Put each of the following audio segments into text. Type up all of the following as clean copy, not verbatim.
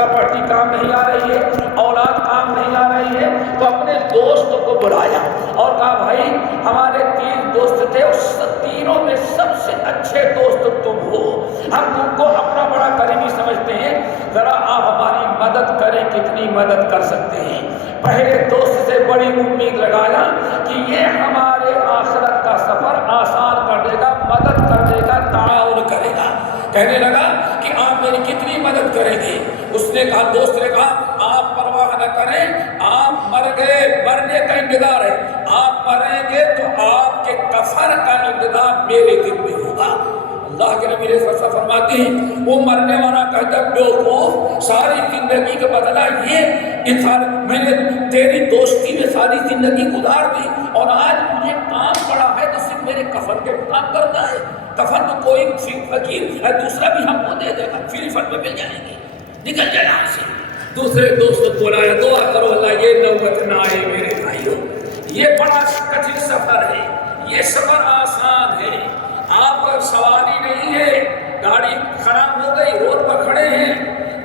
Property کام نہیں آ رہی ہے، اولاد کام نہیں آ رہی ہے، تو اپنے دوست کو بلایا اور کہا بھائی ہمارے 3 دوست تھے، اس تینوں میں سب سے اچھے دوست تم ہو، ہم تم کو اپنا بڑا قریبی سمجھتے ہیں، ذرا آپ ہماری مدد کریں، کتنی مدد کر سکتے ہیں؟ پہلے دوست سے بڑی امید لگایا کہ یہ ہمارے آخرت کا سفر آسان کر دے گا، مدد کر دے گا، تعاون کرے گا۔ کہنے لگا کہ آپ میری کتنی مدد کریں گے؟ اس نے کہا، دوست نے کہا آپ پرواہ نہ کریں، آپ مر گئے، مرنے کا انتظار ہے، آپ مریں گے تو آپ کے کفن کا انتظام میرے ذمہ ہوگا۔ اللہ کے نبی صلی اللہ علیہ وسلم فرماتے ہیں وہ مرنے والا کہتا ہے بیوقوف، ساری زندگی کا بدلہ یہ انسان، میں نے تیری دوستی میں ساری زندگی گزار دی اور آج مجھے کام پڑا ہے تو صرف میرے کفن کے کام کرتا ہے، کفن تو کوئی فقیر ہے دوسرا بھی ہم کو دے دے گا، فری فنڈ میں مل جائیں گے، نکل جائے یہاں سے۔ دوسرے دوست کو بلایا، دعا کرو اللہ یہ نوبت نہ آئے میرے بھائیوں، یہ بڑا کٹھن سفر ہے، یہ سفر آسان ہے، آپ سواری نہیں ہے، گاڑی خراب ہو گئی، روڈ پر کھڑے ہیں،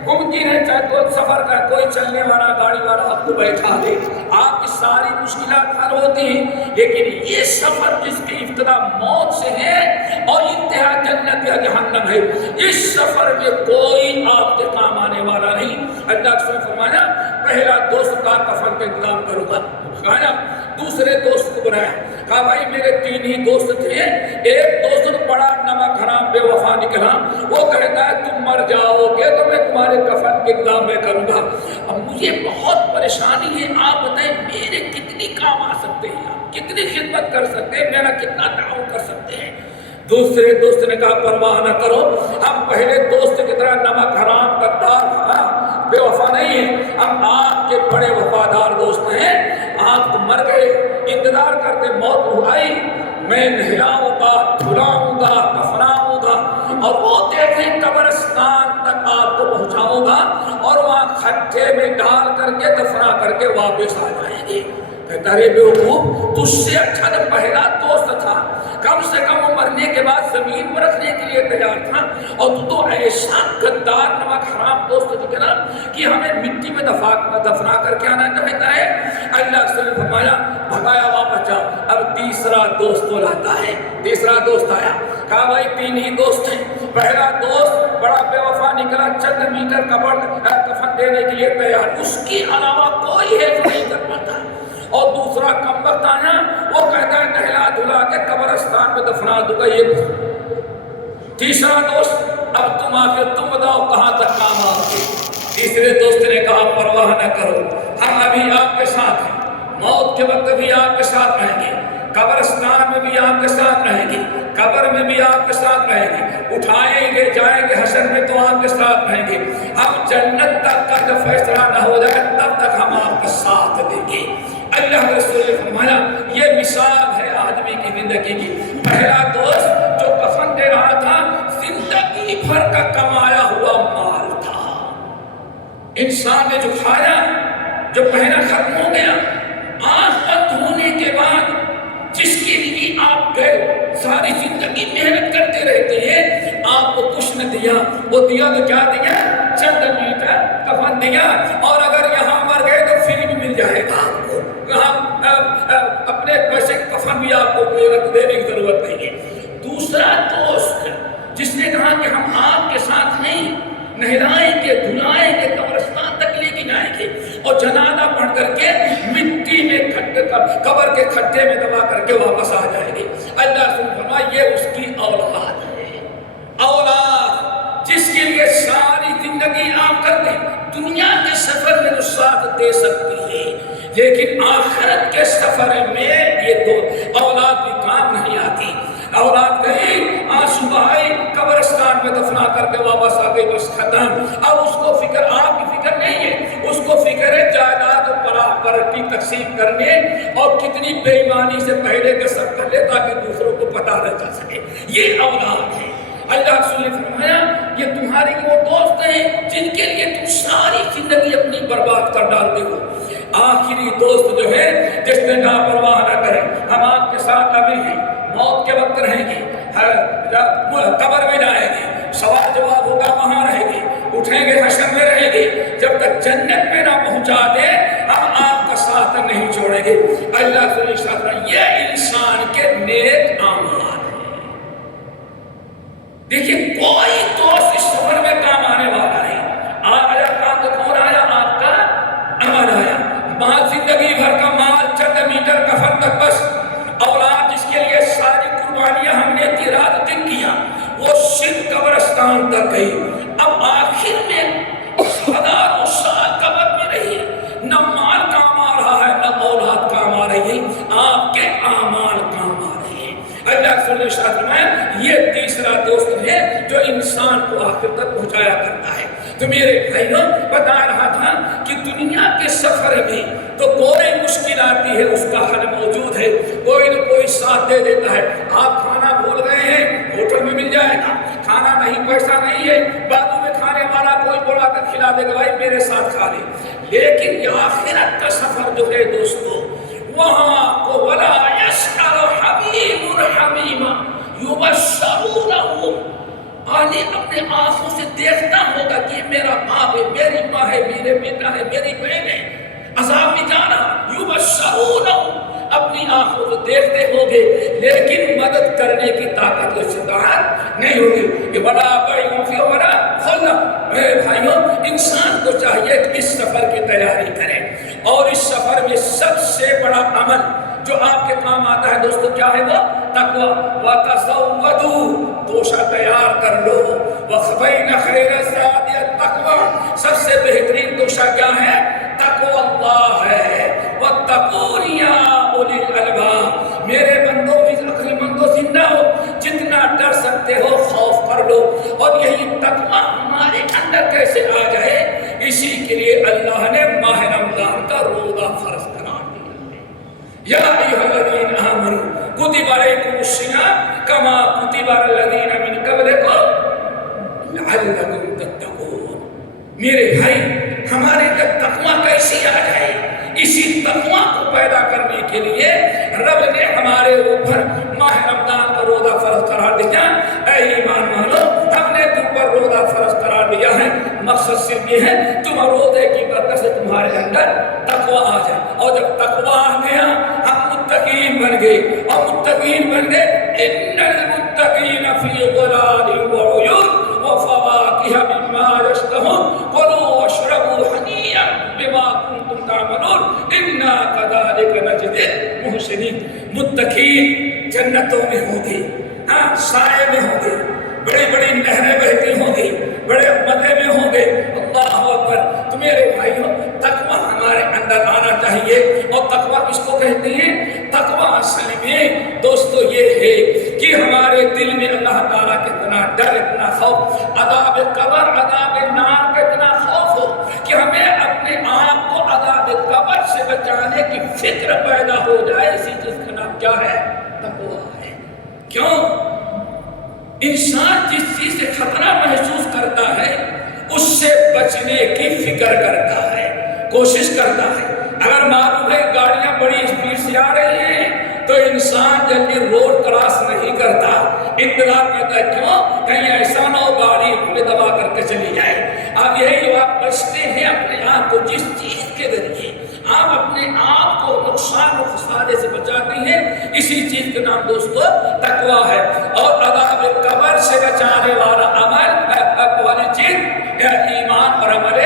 ممکن ہے چاہے کوئی سفر کا کوئی چلنے والا گاڑی والا آپ کو بیٹھا دے، آپ کی ساری مشکلات حل ہوتی ہیں، لیکن یہ سفر جس کی ابتدا موت سے ہے اور انتہا جنت یا جہنم ہے، اس سفر میں کوئی آپ کے کام آنے والا نہیں۔ اللہ نے فرمایا پہلا دوست کا کفن کا انتظام کروں گا، دوسرے دوست کو بنایا، کہا بھائی میرے 3 ہی دوست تھے، ایک دوست بڑا نمک حرام بے وفا نکلا، وہ کہتا ہے تم مر جاؤ گے تو میں تمہارے کفن کے انتظام میں کروں گا، اب مجھے بہت پریشانی ہے، آپ بتائیں میرے کتنی کام آ سکتے ہیں، آپ کتنی خدمت کر سکتے ہیں، میرا کتنا تعاون کر سکتے ہیں؟ دوسرے دوست نے کہا پرواہ نہ کرو، ہم پہلے دوست کی طرح نمک حرام غدار بے وفا نہیں ہیں، ہم آپ کے بڑے وفادار دوست ہیں، آپ مر گئے، انتظار کرتے موت آئی، میں نہلاؤں گا، دھلاؤں گا، کفناؤں گا اور وہ دیکھیں قبرستان تک آپ کو پہنچاؤں گا اور وہاں کھٹے میں ڈال کر کے دفنا کر کے واپس آ جائیں گے۔ کہتا ہے بیوقوف، تجھ سے اچھا جب پہلا دوست تھا، کم سے کم وہ مرنے کے بعد زمین پر رکھنے کے لیے تیار تھا، اور تو ایسا غدار نمک حرام دوست نکلا کہ ہمیں مٹی میں دفنا کر کے آنا چاہتا ہے۔ اللہ سے فرمایا بھگایا واپس جاؤ، اب تیسرا دوست لاتا ہے، تیسرا دوست آیا، کہا بھائی 3 ہی دوست ہیں، پہلا دوست بڑا بے وفا نکلا، چند میٹر کفن دینے کے لیے تیار، اس کے علاوہ کوئی ہیلپ نہیں کر پاتا، اور دوسرا کم وقت آیا، وہ کہتا ہے نہلا دھلا کے قبرستان میں دفنا دوں گا، یہ تیسرا دوست اب تم آخر تم بتاؤ کہاں تک کام آؤ گے؟ تیسرے دوست نے کہا پرواہ نہ کرو، ہم ابھی آپ کے ساتھ ہیں، موت کے وقت بھی آپ کے ساتھ رہیں گے، قبرستان میں بھی آپ کے ساتھ رہیں گے، قبر میں بھی آپ کے ساتھ رہیں گے، اٹھائیں گے جائیں گے حشر میں تو آپ کے ساتھ رہیں گے، ہم جنت تک کا جب فیصلہ نہ ہو جائے تب تک ہم آپ کا ساتھ دیں گے۔ اللہ کے رسول نے فرمایا یہ مثال ہے آدمی کی زندگی کی، پہلا دوست جو کفن دے رہا تھا زندگی بھر کا کمایا ہوا مال تھا، انسان نے جو کھایا، جو پہنا ختم ہو گیا، آنکھ بند ہونے کے بعد جس کے لیے آپ گئے ساری زندگی محنت کرتے رہتے ہیں، آپ کو کچھ نہ دیا، وہ دیا تو کیا دیا؟ چند میٹر کفن دیا، اور اگر یہاں مر گئے تو فری بھی مل جائے گا آپ کو، اپنے پیسے کفن بھی آپ کو دینے کی ضرورت نہیں ہے۔ دوسرا دوست جس نے کہا کہ ہم آپ کے ساتھ نہیں، نہلائیں گے دھلائیں گے قبرستان تک لے کے جائیں گے اور جنازہ پڑھ کر کے مٹی میں قبر کے کھڈے میں دبا کر کے واپس آ جائیں گے۔ اللہ سن فرمایا یہ اس کی اولاد ہے، اولاد جس کے لیے ساری زندگی آپ کر دیں، دنیا کے سفر میں تو ساتھ دے سکتی ہے، لیکن آخرت کے سفر میں یہ دو اولاد بھی کام نہیں آتی۔ اولاد گئی، آنسو بہائی، قبرستان میں دفنا کر کے واپس آ گئی، بس ختم۔ اب اس کو فکر، آپ کی فکر نہیں ہے، اس کو فکر ہے جائیداد پراپرٹی تقسیم کرنے اور کتنی بے ایمانی سے پہلے کے سب کر لے تاکہ دوسروں کو پتہ نہ چل سکے، یہ اولاد ہے۔ اللہ رسول نے فرمایا یہ تمہاری وہ دوست ہیں جن کے لیے تم ساری زندگی اپنی برباد کر ڈالتے ہو۔ آخری دوست جو ہے جس نے کہا پرواہ نہ کریں، ہم آپ کے ساتھ ابھی ہیں، موت کے وقت رہیں گے، قبر میں جائیں گے، سوال جواب ہوگا وہاں رہیں گے، اٹھیں گے حشر میں رہیں گی، جب تک جنت میں نہ پہنچا دے ہم آپ کا ساتھ نہیں چھوڑیں گے۔ اللہ تعالیٰ یہ انسان کے نیک اعمال ہیں۔ دیکھیے کوئی دوست اس سفر میں کام آنے والا نہیں، آیا کام تو کون آیا؟ آپ کا عمل آیا۔ مال زندگی بھر کا مال، چند میٹر کفن تک بس، اولاد جس کے لیے ساری قربانیاں ہم نے تیرات دن کیا، وہ صرف قبرستان تک گئی۔ اب آخر میں ہزاروں سال قبر میں رہی، نہ مال کام آ رہا ہے نہ اولاد کام آ رہی ہے، آپ کے اعمال کام آ رہے ہیں۔ اللہ صلی اللہ علیہ وسلم یہ تیسرا دوست ہے جو انسان کو آخر تک پہنچایا کرتا ہے۔ تو میرے بھائیوں بتا رہا تھا کہ دنیا کے سفر میں تو کوئی مشکل آتی ہے اس کا حل موجود ہے، کوئی نہ کوئی ساتھ دے دیتا ہے۔ آپ کھانا بھول گئے ہیں، ہوٹل میں مل جائے گا، کھانا نہیں پیسہ نہیں ہے، بازو میں کھانے والا کوئی بڑا کر کھلا دے گا، بھائی میرے ساتھ کھا لے۔ لیکن یہ آخرت کا سفر جو ہے دوستو، وہاں کو ولا یسأل حمیم حمیما یبشرونہم، آنے اپنے آنکھوں سے دیکھتا ہوگا کہ میرا باپ ہے، میری ماں ہے، میرے بیٹا ہے، میری بہن ہے، عذاب میں جانا، یبشرونہم، اپنی آنکھوں سے دیکھتے ہوگے لیکن مدد کرنے کی طاقت و استطاعت نہیں ہوگی۔ کہ بڑا بڑی فی بڑا کھولنا۔ میرے بھائیوں انسان کو چاہیے کہ اس سفر کی تیاری کرے، اور اس سفر میں سب سے بڑا عمل جو آپ کے کام آتا ہے دوستو کیا ہے؟ وہ تقوی۔ وَتَزَوَّدُوا، توشہ تیار کر لو۔ وَفَإِنَّ خَيْرَ الزَّادِ التَّقْوَىٰ، سب سے بہترین توشہ کیا ہے؟ تقوی اللہ ہے۔ وَاتَّقُونِ يَا أُولِي الْأَلْبَابِ، میرے بندوں عقل مندوں زندہ ہو، جتنا ڈر سکتے ہو خوف کر لو۔ اور یہی تقوی ہمارے اندر کیسے آ جائے، اسی کے لیے اللہ نے ماہ رمضان کا روزہ فرض قرار دیا۔ یا ایھا الذین آمنوا کتب علیکم الصیام کما کتب علی الذین من قبلکم لعلکم تتقون۔ میرے بھائی ہمارے اندر تقوی کیسے آ جائے، اسی تقوی کو پیدا کرنے کے لیے رب نے ہمارے اوپر ماہ رمضان کا روزہ فرض قرار دیا۔ اے ایمان والو، ہم نے تم پر روزہ فرض قرار دیا ہے، مقصد صرف یہ ہے تم روزے کی برکت سے تمہارے اندر تقوی آ جائے، اور جب تقوی آ گیا ہم متقین بن گئے، اور متقین بن گئے ان المتقین فی ظلال وعیون وفواکہ مما یشتہون کلوا واشربوا ہنیئا بما کنتم تعملون انا کذالک نجزی المحسنین۔ متقین جنتوں میں ہوں گے، ہاں سائے میں ہوں گے، بڑی بڑی نہریں بہتی ہوں گی، بڑے مزے میں ہوں گے۔ اللہ اکبر۔ تو میرے بھائیوں تقوی ہمارے اندر آنا چاہیے، اور تقوی کس کو کہتے ہیں؟ تقوی اصل میں دوستو یہ ہے کہ ہمارے دل میں اللہ تعالیٰ کا اتنا ڈر، اتنا خوف، عذاب قبر عذاب نار کا اتنا خوف ہو کہ ہمیں اپنے آپ کو عذاب قبر سے بچانے کی فکر پیدا ہو جائے۔ اسی چیز کا نام کیا ہے؟ تقوی ہے۔ کیوں؟ انسان جس چیز سے خطرہ محسوس کرتا ہے اس سے بچنے کی فکر کرتا ہے، کوشش کرتا ہے۔ اگر معلوم ہے گاڑیاں بڑی اسپیڈ سے آ رہی ہیں تو انسان جلدی روڈ کراس نہیں کرتا، انتظار کرتا ہے، کیوں؟ کہیں ایسا نہ ہو گاڑی ہمیں دبا کر کے چلی جائے۔ اب یہی جو آپ بچتے ہیں اپنے آپ کو، جس چیز کے ذریعے آپ اپنے آپ کو نقصان و خسارے سے بچاتے ہیں، اسی چیز کے نام دوستو تقوی ہے۔ اور عذاب قبر سے بچانے والا عمل والی چیز ایمان اور عمل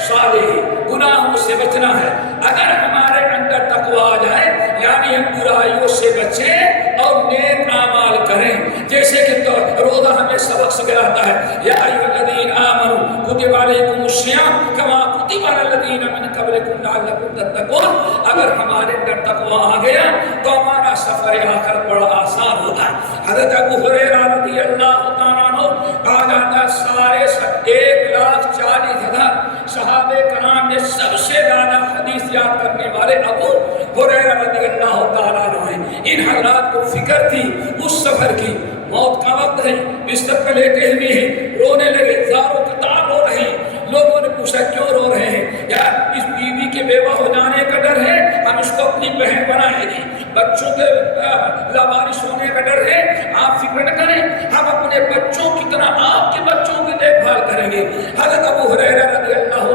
صالح، گناہوں سے بچنا ہے۔ اگر ہمارے اندر تقوی آ جائے یعنی ہم برائیوں سے بچیں اور نیک اعمال کریں، جیسے کہ روزہ ہمیں سبق سکھلاتا ہے، یا ایھا الذین آمنوا کتب علیکم الصیام کما کتب علی الذین من قبلکم لعلکم تتقون۔ اگر ہمارے اندر تقوی آ گیا تو ہمارا سفر آخرت بڑا آسان ہوتا ہے۔ حضرت ابو ہریرہ رضی اللہ تعالیٰ عنہ کہا جاتا ہے سارے 1,40,000 صحابہ کرام میں سب سے زیادہ حدیث یاد کرنے والے ابو ہریرہ رضی اللہ تعالیٰ عنہ ہیں۔ ان حضرات کو فکر تھی اس سفر کی، موت کا وقت ہے، بستر پہ لیٹے ہوئے ہیں، رونے لگے، زاروں کتاب رو رہے ہیں۔ لوگوں نے پوچھا کیوں رو رہے ہیں؟ یار اس بیوی کے بیوہ ہو جانے کا ڈر ہے، ہم اس کو اپنی بہن بنائیں گے، بچوں کے لاوارث ہونے کا ڈر ہے، آپ فکر نہ کریں، ہم اپنے بچوں کی طرح آپ کے بچوں کی دیکھ بھال کریں گے۔ حضرت ابو ہریرہ رضی اللہ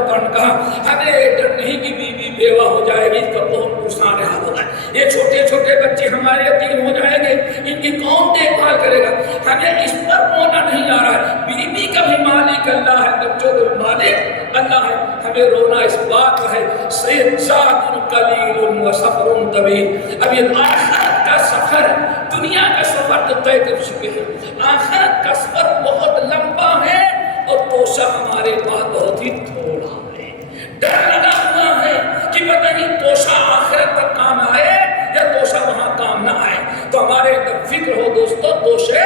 یہ چھوٹے چھوٹے بچے ہمارے یتیم ہو جائیں گے، ان کی کون دیکھ بھال کرے گا؟ ہمیں اس پر رونا نہیں آ رہا ہے، بیوی کا بھی مالک اللہ ہے، بچوں کا بھی مالک اللہ ہے، ہمیں رونا اس بات کا ہے سیجاد قلیل و سفر طویل۔ اب یہ آخرت کا سفر، دنیا کا سفر تو طے کر چکے ہیں، آخرت کا سفر بہت لمبا ہے اور توشہ ہمارے پاس بہت ہی تھوڑا ہے۔ ڈر لگا ہوا ہے کہ پتہ نہیں توشہ آخرت تک کام آئے یا توشہ وہاں کام نہ آئے، تو ہمارے اندر فکر ہو دوستو توشے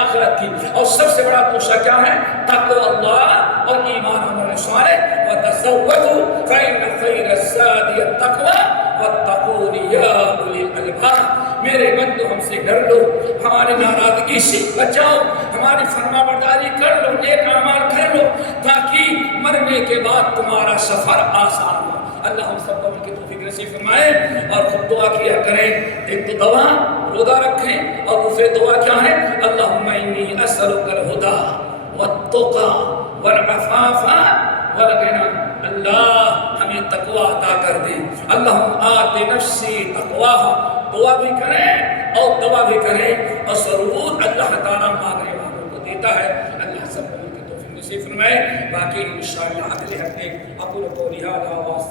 آخرت کی، اور سب سے بڑا توشہ کیا ہے؟ تقوی اللہ اور ایمان عمل صالح۔ وَتَزَوَّدُوا فَإِنَّ خَيْرَ الزَّادِ التَّقْوَىٰ وَاتَّقُونِ يَا أُولِي الْأَلْبَابِ۔ میرے بندو ہم سے ڈر لو، ہماری ناراضگی سے بچاؤ، ہماری فرما برداری کر لو، نیک اعمال کر لو، تاکہ مرنے کے بعد تمہارا سفر آسان ہو۔ اللہ ہم سب کو ان کی توفیق نصیب فرمائے، اور خود دعا کیا کریں۔ ایک تو دعا روزہ رکھیں، اور دوسری دعا کیا ہے؟ اللہم انی اسألک الہدی والتقی والعفاف والغنی۔ اللہ ہمیں تقوی عطا کر دے، اللہم آت نفسی تقواہا، دعا بھی کریں اور دعا بھی کریں، اور ضرور اللہ تعالیٰ مانگنے والوں کو دیتا ہے۔ اللہ سب کو ان کی توفیق نصیب فرمائے، باقی انشاءاللہ اگلے ہفتے اقول قولی ھذا واستغفر